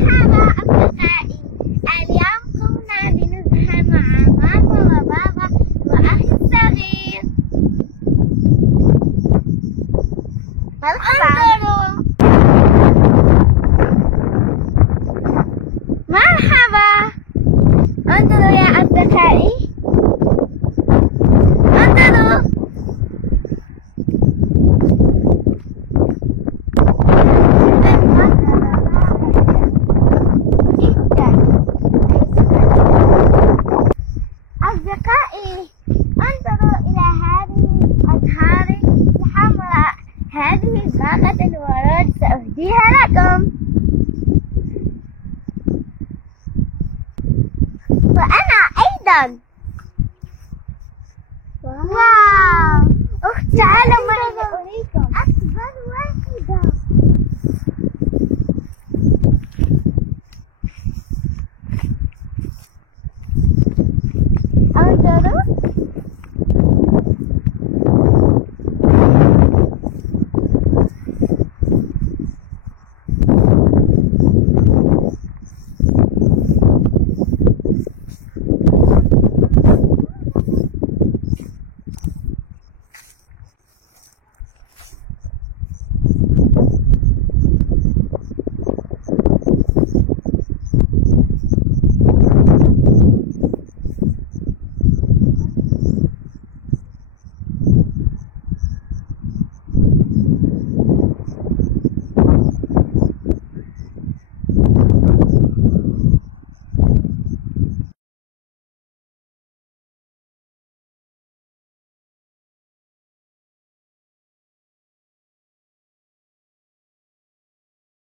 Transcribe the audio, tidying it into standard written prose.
مرحبا أصدقائي، اليوم قمنا بنزهة مع ماما وبابا وأخي الصغير. انظروا. مرحبا، انظروا يا أصدقائي، انظروا. أصدقائي، انظروا إلى هذه الأزهار الحمراء، هذه باغة الورود سأهديها لكم. وأنا أيضا. واو، أختي تعالوا معي أريكم أكبر واحدة. انظروا.